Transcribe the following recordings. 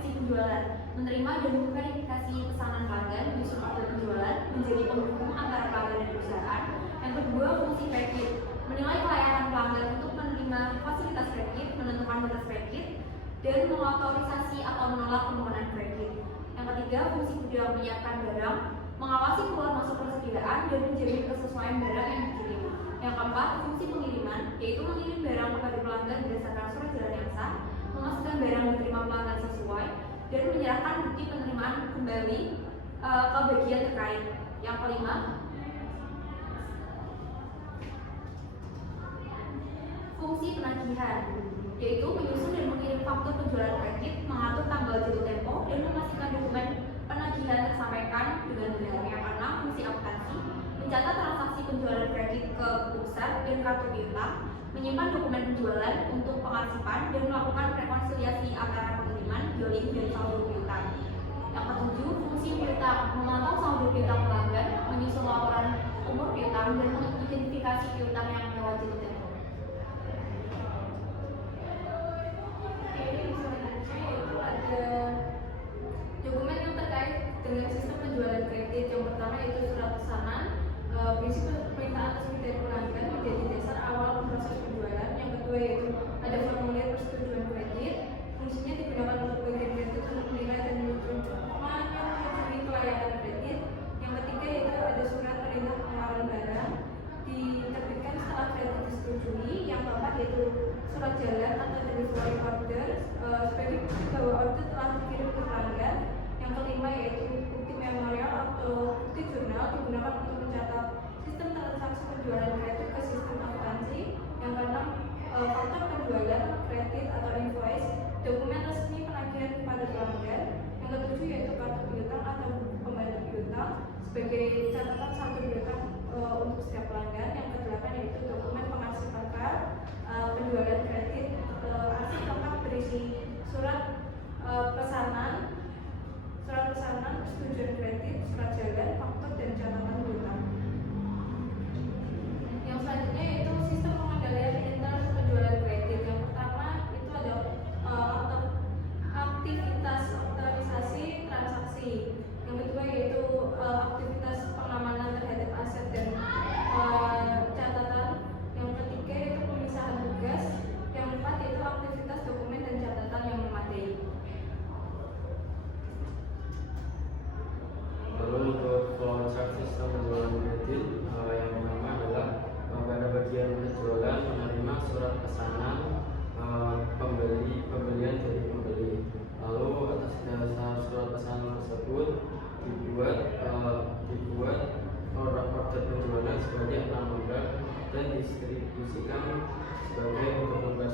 fungsi penjualan menerima dan memverifikasi pesanan pelanggan, menyusun order penjualan, menjadi penghubung antara pelanggan dan perusahaan. Yang kedua, fungsi kredit menilai kelayakan pelanggan untuk menerima fasilitas kredit, menentukan batas kredit, dan mengotorisasi atau menolak permohonan kredit. Yang ketiga, fungsi gudang menyiapkan barang, mengawasi keluar masuk persediaan dan menjamin kesesuaian barang yang dikirim. Yang keempat, fungsi pengiriman, yaitu mengirim barang kepada pelanggan berdasarkan surat jalan yang sah, memastikan barang diterima pelanggan sesuai, dan menyerahkan bukti penerimaan kembali ke bagian terkait. Yang kelima, fungsi penagihan, yaitu menyusun dan mengirim faktur penjualan kredit, mengatur tanggal jatuh tempo, dan memastikan dokumen penagihan tersampaikan dengan benar. Yang keenam, fungsi akuntansi, mencatat transaksi penjualan kredit ke pusat dan kartu piutang, menyimpan dokumen penjualan untuk pengarsipan, dan melakukan rekonsiliasi antara pengiriman, billing, dan saldo piutang. Yang ketujuh, fungsi piutang, memantau saldo piutang pelanggan, menyusun laporan umur piutang, dan mengidentifikasi piutang yang lewat jatuh tempo. Dokumen yang terkait dengan sistem penjualan kredit. Yang pertama yaitu surat pesanan. Prinsip permintaan resmi dari pelanggan menjadi dasar awal proses penjualan. Yang kedua yaitu ada formulir persetujuan kredit. Fungsinya digunakan untuk bagian kredit untuk menilai dan menyetujui kelayakan kredit. Yang ketiga yaitu ada surat perintah pengeluaran barang diterbitkan setelah kredit disetujui. Yang keempat yaitu surat jalan atau delivery order sebagai bukti bahwa order telah dikirim ke pelanggan. Yang kelima yaitu bukti memorial atau bukti jurnal digunakan untuk mencatat sistem transaksi penjualan kredit ke sistem akuntansi. Yang keenam, faktur penjualan kredit atau invoice, dokumen resmi penagihan kepada pelanggan. Yang ketujuh yaitu kartu piutang atau pembantu piutang sebagai catatan saldo piutang untuk setiap pelanggan. Yang kedelapan yaitu dokumen pengarsipan penjualan kredit, arsip lengkap berisi surat pesanan, persetujuan kredit, surat jalan, faktur, dan catatan piutang. Yang selanjutnya yaitu sistem pengendalian internal penjualan kredit. Yang pertama itu ada aktivitas otorisasi transaksi. Yang kedua yaitu aktivitas pengamanan terhadap aset dan catatan. Yang ketiga yaitu pemisahan tugas. Yang keempat yaitu aktivitas dokumen dan catatan yang memadai. Lalu untuk flowchart sistem penjualan kredit, yang pertama adalah pada bagian penjualan menerima surat pesanan pembelian dari pembeli. Lalu atas dasar surat pesanan tersebut dibuat order penjualan sebanyak 6 lembar dan didistribusikan sebagai untuk lembar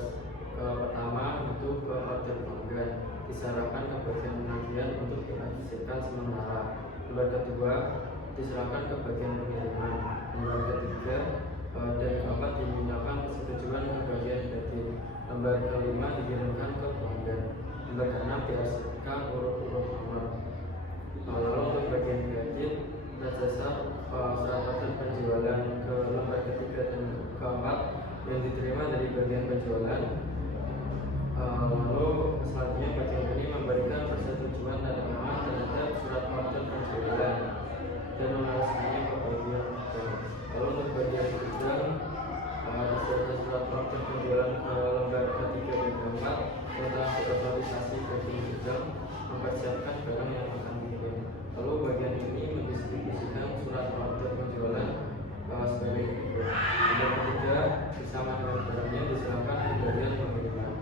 pertama untuk ke order pelanggan, diserahkan ke bagian penagihan untuk diaktifkan sementara. Lembar kedua diserahkan ke bagian pengiriman. Lembar ketiga dan keempat dimintakan persetujuan ke bagian kredit. Lembar kelima dikirimkan ke pelanggan. Lembar keenam diarsipkan urut-urut nomor. Lalu untuk bagian kredit berdasar surat order penjualan ke lembar ketiga dan keempat yang diterima dari bagian penjualan. Lalu selanjutnya bagian ini memberikan persetujuan dan aman terhadap surat order penjualan dan meneruskannya ke bagian gudang. Lalu untuk bagian gudang disediakan surat order penjualan ke lembar ketiga dan keempat telah diotorisasi bagian gudang mempersiapkan barang yang akan dikirim. Lalu bagian ini mendistribusikan surat order penjualan sebagai berikut. Lembar ketiga bersama dengan barangnya diserahkan ke bagian pengiriman.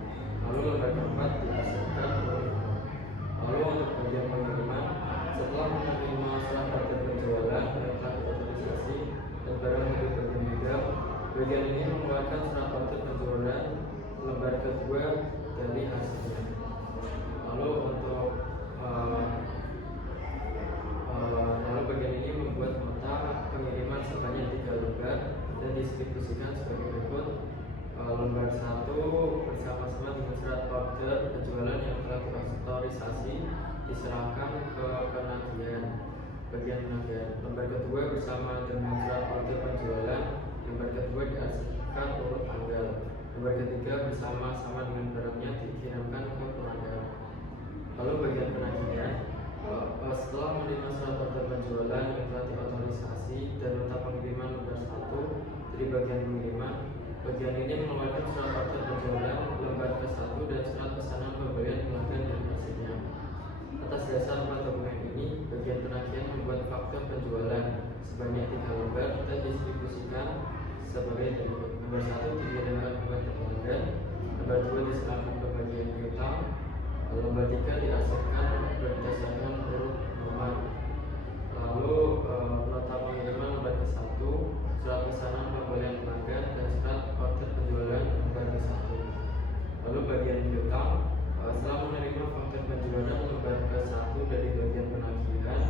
Lalu lembar keempat dihasilkan pengiriman. Lalu untuk bagian pengiriman, setelah menerima surat order penjualan yang telah diotorisasi dan barang dari bagian gudang, bagian ini mengeluarkan surat order penjualan lembar kedua dari hasilnya. Lalu untuk bagian ini membuat nota pengiriman sebanyak 3 lembar dan didistribusikan sebagai berikut. Lembar 1 bersama-sama dengan surat order penjualan yang telah diotorisasi diserahkan ke penagihan, bagian penagihan. Lembar kedua bersama dengan surat order penjualan. Lembar kedua diarsipkan urut tanggal. Lembar ketiga bersama-sama dengan barangnya dikirimkan ke pelanggan. Lalu bagian penagihan, setelah menerima surat order penjualan yang telah diotorisasi dan nota pengiriman lembar 1 dari bagian pengiriman, bagian ini mengeluarkan surat order penjualan lembar ke-1 dan surat pesanan pembelian pelanggan dan hasilnya. Atas dasar 4 dokumen ini, bagian penagihan membuat faktur penjualan sebanyak 3 lembar dan distribusikan sebagai berikut. Lembar 1 dikirimkan kepada pelanggan, lembar 2 diserahkan ke bagian piutang, lembar 3 diarsipkan berdasarkan urut nomor. Lalu nota pengiriman lembar ke-1, surat pesanan pembelian pelanggan dan surat order penjualan lembar ke-1. Lalu bagian piutang, setelah menerima faktur penjualan lembar ke-1 dari bagian penagihan,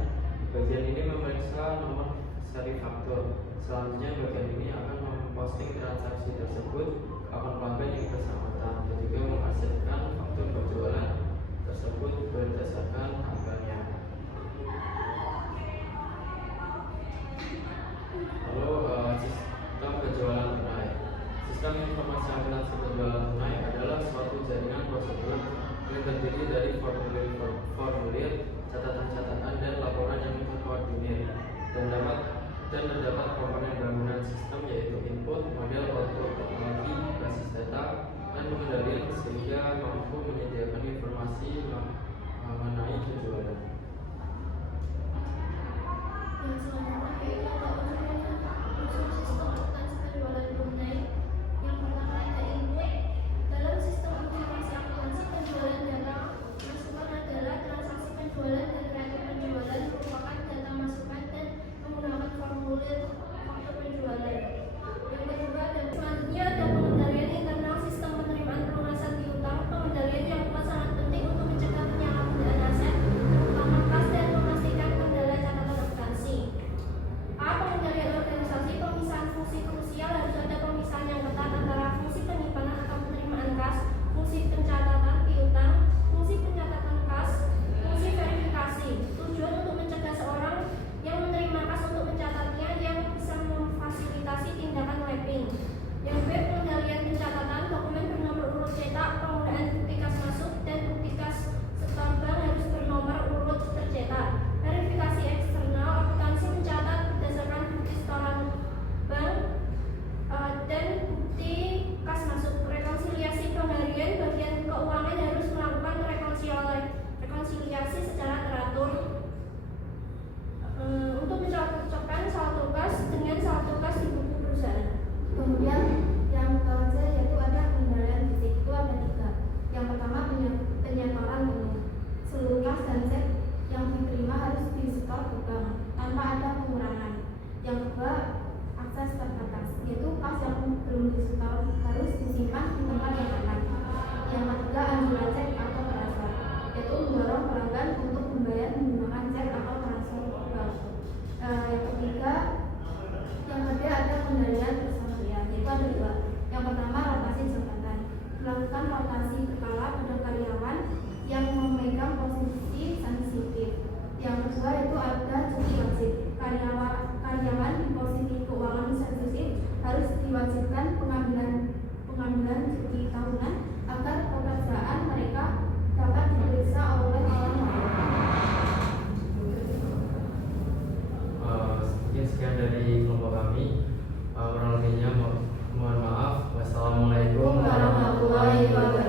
bagian ini memeriksa nomor seri faktur. Selanjutnya bagian ini akan memposting transaksi tersebut ke akun pelanggan yang bersangkutan dan juga mengarsipkan faktur penjualan tersebut berdasarkan tanggalnya. Lalu sistem penjualan tunai. Sistem informasi akuntansi penjualan tunai adalah suatu jaringan prosedur yang terdiri dari formulir, catatan-catatan dan laporan yang terkoordinir dan terdapat komponen bangunan sistem yaitu input, model, output, teknologi, basis data, dan pengendalian sehingga mampu menyediakan informasi mengenai penjualan. Yang selanjutnya yaitu unsur sistem akuntansi penjualan tunai. Yang pertama ada input. Dalam sistem informasi akuntansi penjualan, data masukan adalah transaksi penjualan dan rekening penjualan merupakan data masukan dan menggunakan formulir faktur penjualan. Yang kedua ada selanjutnya ada pengendalian internal sistem penerimaan pelunasan piutang. Pengendalian yang sangat penting untuk mencegah penyalahgunaan aset, terutama kas, dan memastikan kendala catatan akuntansi. A. Pengendalian organisasi. Pemisahan fungsi krusial. Harus ada pemisahan yang ketat antara fungsi penyimpanan atau penerimaan kas, fungsi pencatatan piutang, fungsi pencatatan kas, fungsi verifikasi. Tujuan untuk mencegah seorang yang menerima kas untuk mencatatnya yang bisa memfasilitasi tindakan lapping. Yang B. Pengendalian pencatatan. Dokumen bernomor urut cetak, penggunaan bukti kas masuk dan bukti kas setor bank harus bernomor urut tercetak. Verifikasi eksternal. Akuntansi mencatat berdasarkan bukti setoran bank dan bukti kas masuk. Rekonsiliasi pengharian. Bagian keuangan harus melakukan rekonsiliasi secara teratur untuk mencocokkan saldo kas dengan saldo kas di buku perusahaan. Kemudian yang ketiga yaitu ada pengendalian fisik. Itu ada 3. Yang pertama penyetoran penuh. Seluruh kas dan cek yang diterima harus disetor ke bank tanpa ada pengurangan. Yang kedua akses terbatas, yaitu kas yang belum disetor harus disimpan di tempat yang aman. Yang ketiga anjuran cek atau transfer, yaitu mendorong pelanggan untuk membayar menggunakan cek atau transfer bank. Yang ketiga ada pengendalian persangsian, yaitu ada 2. Yang pertama rotasi jabatan, melakukan rotasi berkala pada karyawan yang memegang posisi sensitif. Yang kedua itu ada cuti wajib, karyawan di posisi keuangan sensitif harus diwajibkan pengambilan cuti tahunan agar pekerjaan mereka dapat diperiksa oleh orang lain. Sekian dari kelompok kami. Kurang lebihnya mohon maaf. Wassalamualaikum warahmatullahi wabarakatuh.